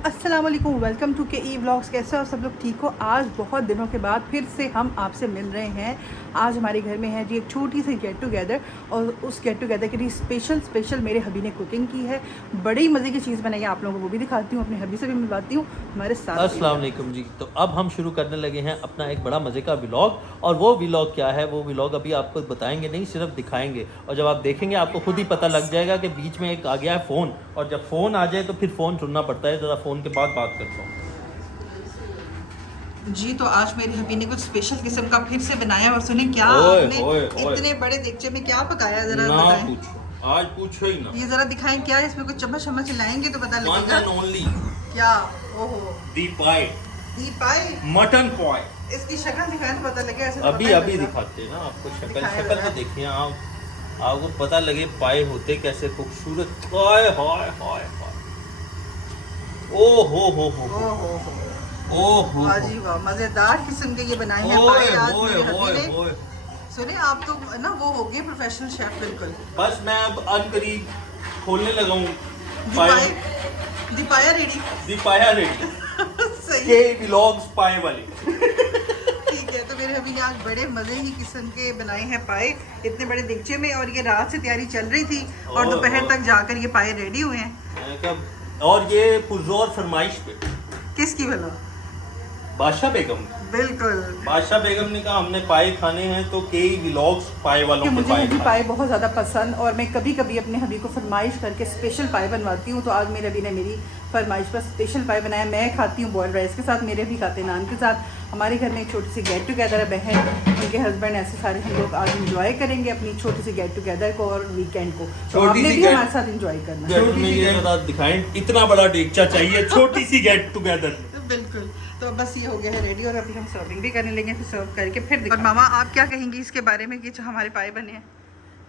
अस्सलाम वालेकुम, welcome to के ई व्लॉग्स। कैसे हो सब लोग? ठीक हो? आज बहुत दिनों के बाद फिर से हम आपसे मिल रहे हैं। आज हमारे घर में है जी एक छोटी सी गेट टुगेदर, और उस गेट टुगेदर के लिए स्पेशल मेरे हबी ने कुकिंग की है। बड़ी मज़े की चीज़ बनाई है, आप लोगों को वो भी दिखाती हूँ, अपने हबी से भी मिलवाती हूँ हमारे साथ। अस्सलाम वालेकुम जी। तो अब हम शुरू करने लगे हैं अपना एक बड़ा मज़े का व्लॉग। और वो व्लॉग क्या है, वो व्लॉग अभी आपको बताएंगे नहीं, सिर्फ दिखाएंगे। और जब आप देखेंगे आपको खुद ही पता लग जाएगा कि बीच में एक आ गया है फ़ोन, और जब फ़ोन आ जाए तो फिर फ़ोन सुनना पड़ता है। ज़रा फ़ोन के बाद बात करता हूँ जी। तो आज मेरी हबी ने कुछ स्पेशल किस्म का फिर से बनाया, और सुने क्या ओए आपने ओए ओए इतने बड़े देगचे में क्या पकाया, जरा ना बताएं। पूछो, आज पूछो ही ना। ये जरा दिखाएं क्या है इसमें, कुछ चम्मच चम्मच लाएंगे तो पता वन लगेगा एंड ओनली क्या। ओहो, दी पाई, दी पाई। मटन पाई। इसकी शक्ल दिखाएं तो पता लगे, ऐसे तो अभी पता अभी नहीं लगता। दिखाते हैं ना आपको शक्ल। दिखाएं शक्ल जरा। तो देखिए आप, आपको पता लगे पाए होते कैसे खूबसूरत। हाय हाय हाय हाय, ओ ओहो, ओहो, वाह जी वाह, मजेदार किस्म के ये बनाए हैं ओए पाए आज ओए मेरे हबी ओए ने। ओए। सुने आप तो ना वो हो गए प्रोफेशनल शेफ बिल्कुल। बस मैं अब अनकरीब खोलने लगा हूँ दिपाया, दिपाया रेडी। दीपाया रेडी सही के व्लॉग्स पाए वाली। ठीक है। तो मेरे हबी ने आज बड़े मजे ही किस्म के बनाए हैं पाए, इतने बड़े देगचे में, और ये रात से तैयारी चल रही थी और ओह, दोपहर ओह। तक जाकर ये पाए रेडी हुए हैं। मैंने कहा, और ये पुरजोर फरमाइश पे किसकी भला? बादशाह बेगम। बिल्कुल। बादशाह बेगम ने कहा हमने पाए खाने हैं तो कई व्लॉग्स पाए वालों कि के मुझे पाए भी खाने। पाए बहुत ज़्यादा पसंद, और मैं कभी कभी अपने हबी को फरमाइश करके स्पेशल पाए बनवाती हूँ। तो आज मेरे हबी ने मेरी फरमाइश पर स्पेशल पाए बनाया। मैं खाती हूँ बॉयल्ड राइस के साथ, मेरे भी खाते हैं नान के साथ। हमारे घर में एक छोटी सी गेट टुगेदर है, बहन उनके हस्बैंड, ऐसे सारे हम लोग आज इंजॉय करेंगे अपनी छोटी सी गेट टुगेदर को और वीकेंड को। तो आपने भी हमारे साथ इंजॉय करना है। छोटी सी गेट टुगेदर दिखाएं, इतना बड़ा डेगचा चाहिए छोटी सी गेट टुगेदर। बिल्कुल। तो बस ये हो गया है रेडी, और अभी हम सर्विंग भी करने लेंगे, फिर सर्व करके फिर। और मामा आप क्या कहेंगी इसके बारे में कि जो हमारे पाए बने हैं?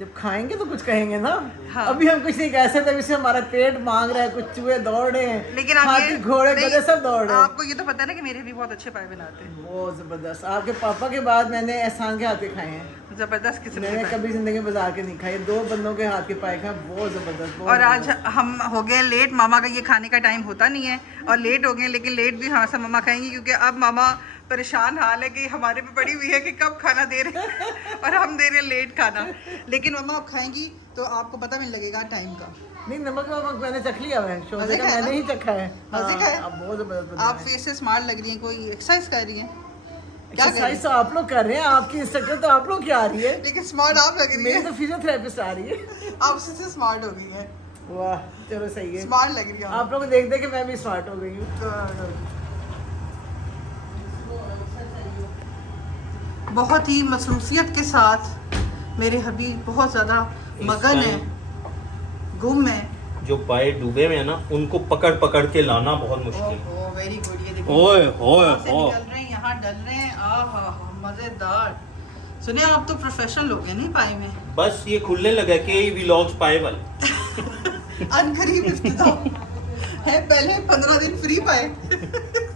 जब खाएंगे तो कुछ कहेंगे ना। हाँ। अभी हम कुछ नहीं कह सकते, अभी से हमारा पेट मांग रहा है, कुछ चूहे दौड़ रहे हैं, लेकिन आप हाथी ये घोड़े नहीं, गधे सब दौड़ रहे हैं। आपको ये तो पता है ना कि मेरे भी बहुत अच्छे पाए बनाते हैं। वो जबरदस्त, आपके पापा के बाद मैंने एहसान के हाथ के खाए हैं। जबरदस्त किस्म मैंने के पाए। कभी जिंदगी में बाजार के नहीं खाए, 2 बंदों के हाथ के पाए खाए, बहुत जबरदस्त। बहुत और आज जबरदस्त। हम हो गए लेट, मामा का ये खाने का टाइम होता नहीं है और लेट हो गए, लेकिन लेट भी हाँ सब मामा खाएंगे, क्योंकि अब मामा परेशान हाल है कि हमारे पे पड़ी हुई है कि कब खाना दे रहे हैं और हम दे रहे हैं लेट खाना। लेकिन मामा आप खाएंगी तो आपको पता नहीं लगेगा टाइम का। नहीं, नमक वमक मैंने चख लिया है, मजे शोधे का का है मैंने ना? ही चखा है। मजे का है? अब बहुत जबरदस्त बना आप है। फेस से स्मार्ट लग रही हैं, कोई एक्सरसाइज कर रही हैं? क्या कर रही एक्सरसाइज हैं? तो आप लोग कर रहे हैं, आपकी इंस्ट्रक्टर तो आप लोग की आ रही है, लेकिन स्मार्ट आप लग रही मेरी हैं। तो फिजियोथेरेपिस्ट आ रही है। आप उससे स्मार्ट हो गई हैं, वाह, चलो सही है। स्मार्ट लग रही हैं आप लोग देख देख के मैं भी स्मार्ट हो गई हूँ। बहुत ही मसरूफियत के साथ मेरे हबी बहुत ज़्यादा मगन है, गुम है। जो पाए डूबे में है ना, उनको पकड़ पकड़ के लाना बहुत मुश्किल है। Oh very good. ये देखिए ओए होए यहाँ से हो, निकल रहे हैं, यहाँ डल रहे हैं। आहा मज़ेदार। सुनिए आप तो प्रोफेशनल हो गए नहीं पाए में। बस ये खुलने लगा कि व्लॉग्स पाए वाले। अनकरीब इफ्तिताह है, पहले 15 दिन फ्री पाए।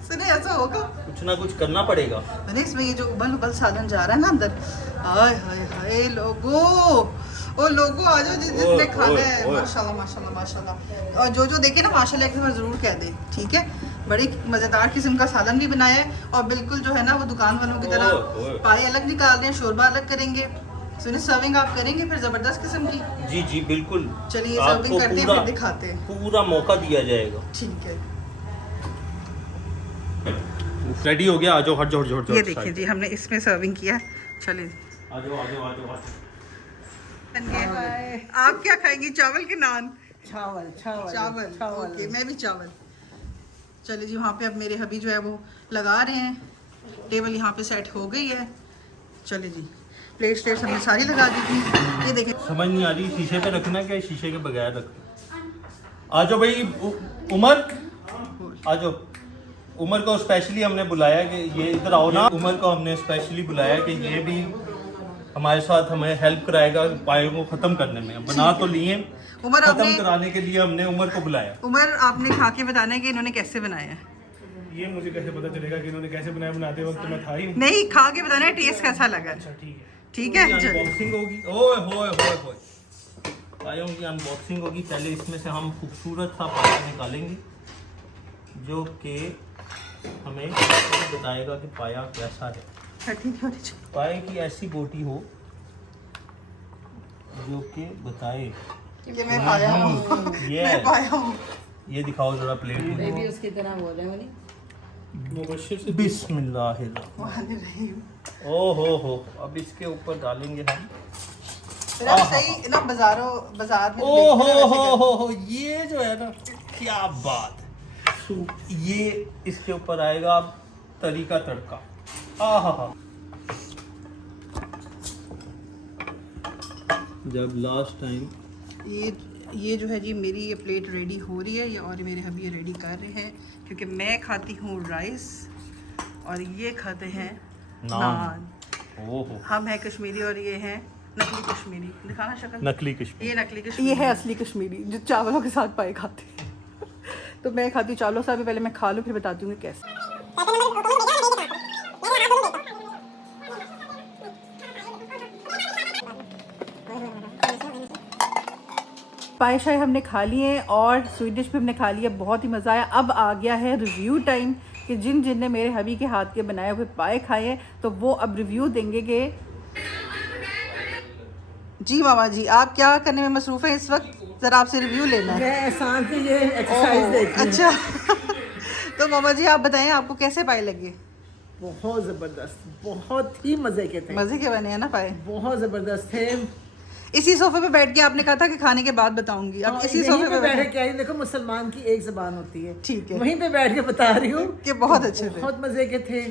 सुने ऐसा होगा, कुछ ना कुछ करना पड़ेगा। मैंने इसमें ये जो उबल उबल सालन जा रहा है ना अंदर, हाय हाय हाय लोगो, ओ लोगो आ जाओ जिसने ओए, खाना ओए, है। ओए। माशाल्लाह माशाल्लाह माशाल्लाह। और जो देखे ना माशाल्लाह एक बार ज़रूर कह दे, ठीक है। बड़ी मज़ेदार किस्म का सालन भी बनाया है, और बिल्कुल जो है ना वो दुकान वालों की ओए, तरह ओए। पाए अलग निकाल रहे हैं, शोरबा अलग करेंगे। सुनिए सर्विंग आप करेंगे फिर ज़बरदस्त किस्म की। जी जी बिल्कुल। चलिए आपको सर्विंग करते हैं, फिर दिखाते हैं। पूरा मौका दिया जाएगा। ठीक है। रेडी हो गया, आ जाओ, हट जाओ, हट जाओ, हट जाओ, ये देखिए जी हमने इसमें सर्विंग किया। चलिए आ जाओ, आ जाओ, आ जाओ, आ जाओ। बन गया। आप क्या खाएंगी, चावल के नान? चावल चावल चावल। चावल। ओके मैं भी चावल। चलिए जी वहाँ पे अब मेरे हबी जो है वो लगा रहे हैं, टेबल यहाँ पे सेट हो गई है। चलिए जी प्लेट्स हमने सारी लगा दी थी। ये देखें समझ नहीं आ रही शीशे पे रखना है क्या शीशे के बगैर रखना। आ जाओ भाई उमर, आ जाओ। उमर को स्पेशली हमने बुलाया कि ये इधर आओ ना। उमर को हमने स्पेशली बुलाया कि ये भी हमारे साथ हमें हेल्प कराएगा पायों को ख़त्म करने में। बना तो लिए, उमर ख़त्म आपने कराने के लिए हमने उमर को बुलाया। उमर आपने खा के बताना है कि इन्होंने कैसे बनाया है। ये मुझे कैसे पता चलेगा कि इन्होंने कैसे बनाया? बनाते वक्त मैं था ही नहीं। नहीं, खा के बताना है टेस्ट कैसा लगा। अच्छा ठीक है। ठीक है चलिए। अनबॉक्सिंग होगी। ओए होए होए होए, पायों की अनबॉक्सिंग होगी। पहले इसमें से हम खूबसूरत सा पाया निकालेंगे। जो कि हमें बताएगा कि पाया कैसा है। ठीक है पाए की ऐसी बोटी हो जो कि बताए कि मैं पाया हूँ, ये मैं पाया हूँ। ये दिखाओ जरा प्लेट में। बेबी उसकी तरह बोल रहे हैं मुबश्शिर से बिस्मिल्लाहिर्रहमानिर्रहीम। ओ हो अब इसके ऊपर डालेंगे हम। तेरा सही ना बाजार में ओ देखते हैं वैसे कर। हो ये जो है ना, क्या बात है। ये इसके ऊपर आएगा अब तरी का तड़का। आहा, जब लास्ट टाइम ये जो है जी मेरी ये प्लेट रेडी हो रही है, ये और मेरे हबी रेडी कर रहे हैं क्योंकि मैं खाती हूँ राइस और ये खाते हैं नान। ओहो, हम हैं कश्मीरी और ये हैं नकली कश्मीरी। दिखाना शक्ल। नकली कश्मीरी। ये नकली कश्मीरी, ये है असली कश्मीरी जो चावलों के साथ पाए खाते हैं। तो मैं खाती हूँ चावलों से। अभी पहले मैं खा लूँ फिर बताती हूँ कि कैसे। पाए शाय हमने खा लिए हैं और स्वीट डिश भी हमने खा लिया। बहुत ही मज़ा आया। अब आ गया है रिव्यू टाइम कि जिन जिन ने मेरे हबी के हाथ के बनाए हुए पाए खाए हैं तो वो अब रिव्यू देंगे कि जी मामा जी आप क्या करने में मसरूफ़ हैं इस वक्त? ज़रा आपसे रिव्यू लेना है। मैं एहसान की ये एक्सरसाइज देखी हूँ। अच्छा तो मामा जी आप बताएं आपको कैसे पाए लगे? बहुत ज़बरदस्त, बहुत ही मज़े के थे। मज़े के बने हैं ना पाए? बहुत ज़बरदस्त थे। इसी सोफे पे बैठ के आपने कहा था कि खाने के बाद बताऊंगी। अब इसी सोफे पे बैठ के आई। देखो मुसलमान की एक ज़बान होती है, ठीक है, वहीं पे बैठ के बता रही हूँ कि बहुत अच्छे थे, बहुत मज़े के थे,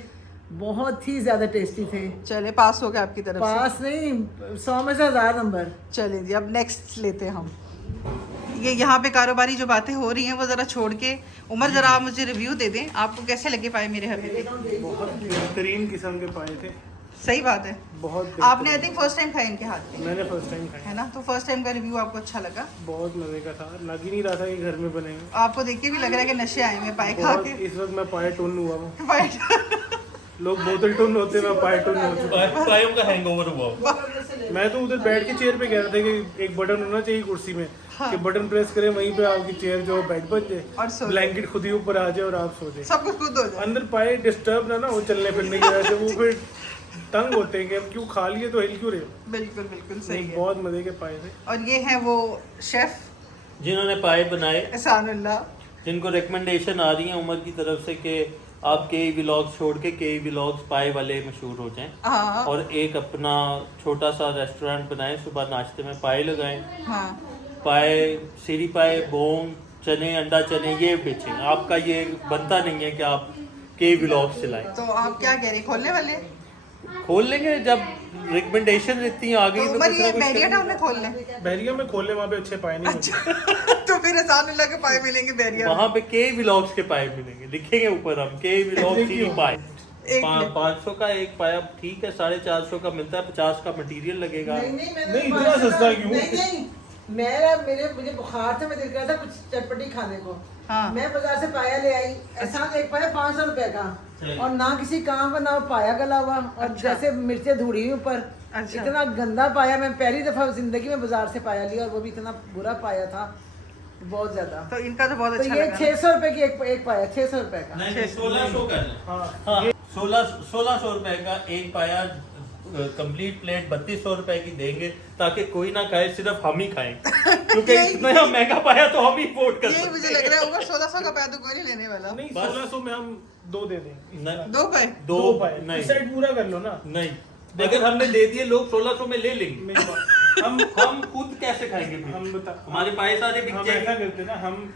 बहुत ही ज़्यादा टेस्टी थे। चले पास हो गए आपकी तरफ पास नहीं, 100 में से 1000 नंबर। चलें जी अब नेक्स्ट लेते हैं हम। ये यहाँ पे कारोबारी जो बातें हो रही हैं वो ज़रा छोड़ के उमर ज़रा आप मुझे रिव्यू दे दें। आपको कैसे लगे पाए मेरे हबी के? बहुत बेहतरीन किस्म के पाए थे। सही बात है। बहुत आपने आई थिंक फर्स्ट टाइम खाए इनके हाथ के? मैंने फर्स्ट टाइम खाया, है ना? तो फर्स्ट टाइम का रिव्यू आपको अच्छा लगा? बहुत मजे का था। लग ही नहीं रहा था कि घर में बनेंगे। आपको देख के भी लग रहा है कि नशे आए हैं पाए खा बहुत, के। इस वक्त मैं पाए टुन हुआ हूँ। पाए लोग बोतल टुन होते, मैं पाए टुन हो चुका। पायों का हैंगओवर हुआ। मैं तो उधर बैठ के चेयर पे कह रहा था कि एक बटन होना चाहिए कुर्सी में, कि बटन प्रेस करें वहीं पे आपकी चेयर जो बेड बन और सो जाए, ब्लैंकेट खुद ही ऊपर आ जाए और आप सो जाए। सब कुछ खुद हो जाए। अंदर पाए डिस्टर्ब ना हो चलने फिरने की वजह से, वो फिर तंग होते हैं कि अब क्यों खा लिए तो हिल क्यों रहे हो। बिल्कुल बिल्कुल सही है। बहुत मजे के पाए थे। और ये है वो शेफ जिन्होंने पाए बनाए, एहसानुल्लाह, जिनको रिकमेंडेशन आ रही है उमर की तरफ से कि आप के व्लॉग्स छोड़ के के व्लॉग्स पाए वाले मशहूर हो जाएं हाँ और एक अपना छोटा सा रेस्टोरेंट बनाएं, सुबह नाश्ते में पाए लगाएं, हाँ पाए सीरी पाए, बोंग, चने, अंडा चने ये बेचें। आपका ये बनता नहीं है कि आप के व्लॉग्स चलाएं। तो आप क्या कह रहे हैं खोलने वाले? खोल लेंगे जब रिकमेंडेशन इतनी आ गई तो तो उमर कुछ ये ना कुछ बैरिया करेंगे। टाउन में खोलने? बहरिया में खोले, वहाँ पे अच्छे पाए नहीं मिलते। तो फिर एहसानुल्लाह के पाए मिलेंगे बैरिया में। वहाँ पे के व्लॉग्स के पाए मिलेंगे, लिखेंगे ऊपर हम के व्लॉग्स ही पाए। एक मिनट। 500 का एक पाया ठीक है, 450 का मिलता है, 50 का मटेरियल लगेगा। नहीं, इतना सस्ता क्यों? नहीं मुझे बुखार था, मैं दिल कर रहा था कुछ चटपटी खाने को। हाँ। मैं बाजार से पाया ले आई। ऐसा एक पाया 500 रुपए का, और ना किसी काम का, ना पाया गला हुआ, और अच्छा। जैसे मिर्चें धुड़ी हुई ऊपर। अच्छा। इतना गंदा पाया मैं पहली दफा जिंदगी में बाजार से पाया लिया, और वो भी इतना बुरा पाया था, बहुत ज्यादा। तो इनका तो बहुत तो अच्छा ये लगा। 600 रुपए की एक पाया, 600 रुपए का। नहीं 1600 का है। हाँ, हाँ 1600 रुपए का एक पाया। कंप्लीट प्लेट 3200 रुपए की देंगे ताकि कोई ना खाए, सिर्फ हम ही खाएं, क्योंकि इतना महंगा पाया तो हम ही अफोर्ड कर यही सकते मुझे लग रहा है ऊपर 1600 का पाया तो कोई नहीं लेने वाला। नहीं, बस। 1600 में हम 2 दे देंगे। नहीं, दो पाए? दो पाए नहीं सेट पूरा कर लो ना। नहीं, अगर हमने दे दिए लोग 1600 में ले लेंगे। मेरी बात- हम खुद कैसे खाएंगे फिर? हम बता, हमारे पाए सारे बिक हम जाएंगे। ऐसा करते ना, हम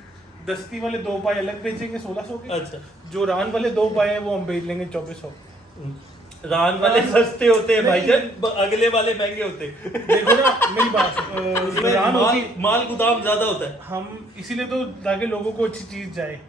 दस्ती वाले 2 पाए अलग बेचेंगे 1600 के। अच्छा, जो रान वाले 2 पाए हैं वो हम बेच लेंगे 2400। रान वाले सस्ते होते हैं भाईजान, अगले वाले महंगे होते हैं। देखो ना मेरी बात, उसमें रान माल होती, माल गोदाम ज्यादा होता है। हम इसीलिए तो ताकि लोगों को अच्छी चीज जाए,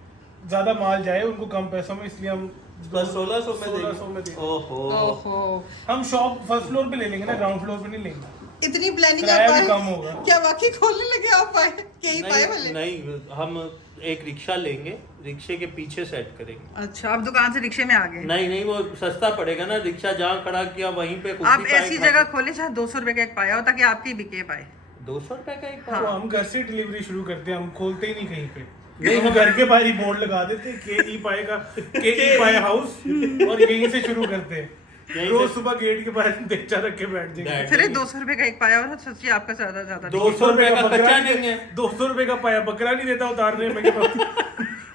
ज्यादा माल जाए उनको कम पैसों में, इसलिए हम बस 1600 में 1600 में देंगे। देंगे। ओहो, ओहो हम शॉप फर्स्ट फ्लोर पे ले लेंगे ना, ग्राउंड फ्लोर पे नहीं लेंगे। इतनी प्लानिंग किराया आप भी पाए? कम होगा। क्या वाकई खोलने लगे आप पाए? यही पाए वाले? नहीं, हम एक रिक्शा लेंगे, रिक्शे के पीछे सेट करेंगे। अच्छा आप दुकान से रिक्शे में आ गए? नहीं वो सस्ता पड़ेगा ना, रिक्शा जहाँ खड़ा किया वहीं पे खुद आप भी पाए ऐसी खा- जगह खोले जहाँ 200 रुपए का एक पाया हो ताकि आपके बिके पाए। 200 रुपए का एक तो हम घर से डिलीवरी शुरू करते हैं, हम खोलते ही नहीं कहीं पे। नहीं, हम घर के बाहर ही बोर्ड लगा देते KE पाए का, KE पाए हाउस, और यहीं से शुरू करते हैं। रोज सुबह गेट के बाहर बेचा रख के बैठ जाएंगे। फिर 200 रुपए का एक पाया और सोचिए आपका ज्यादा 200 रुपए का कच्चा नहीं है। 200 रुपए का पाया बकरा नहीं देता उतारने में।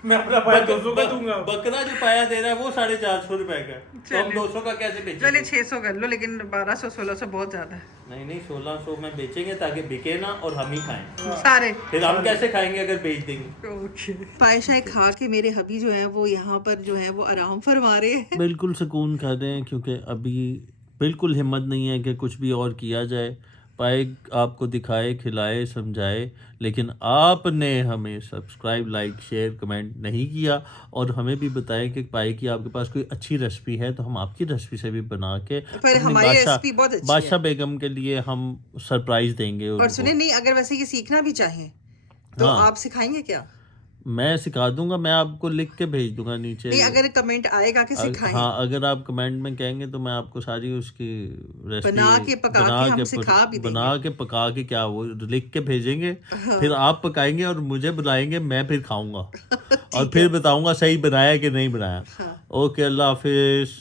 मैं अपना पाया 200 का दूंगा। बकरा जो पाया दे रहा है वो 450 रुपए का है, तो हम 200 का कैसे बेचेंगे? चलिए 600 कर लो, लेकिन 1200-1600 बहुत ज्यादा है नहीं नहीं, 1600 में बेचेंगे ताकि बिके ना और हम ही खाएं। सारे। फिर हम कैसे खाएंगे अगर बेच देंगे? ओके, पायशाएं खा के मेरे हबी जो है वो यहाँ पर जो है वो आराम फरमा रहे हैं। बिल्कुल सुकून खा रहे हैं, क्योंकि अभी बिल्कुल हिम्मत नहीं है कि कुछ भी और किया जाए। पाए आपको दिखाए, खिलाए, समझाए, लेकिन आपने हमें सब्सक्राइब, लाइक, शेयर, कमेंट नहीं किया और हमें भी बताया कि पाए कि आपके पास कोई अच्छी रेसिपी है तो हम आपकी रेसिपी से भी बना के पर अपनी हमारी रेसिपी बहुत अच्छी बादशाह बेगम के लिए हम सरप्राइज देंगे और उनको। सुने नहीं, अगर वैसे ये सीखना भी चाहें तो हाँ। आप सिखाएंगे क्या? मैं सिखा दूंगा, मैं आपको लिख के भेज दूंगा नीचे। नहीं, अगर कमेंट आएगा कि सिखाएं, हाँ, अगर आप कमेंट में कहेंगे तो मैं आपको सारी उसकी रेसिपी बना के पका के हम सिखा भी देंगे। बना के पका के क्या वो लिख के भेजेंगे। फिर आप पकाएंगे और मुझे बुलाएंगे, मैं फिर खाऊंगा और फिर बताऊंगा सही बनाया कि नहीं बनाया। ओके, अल्लाह हाफिज।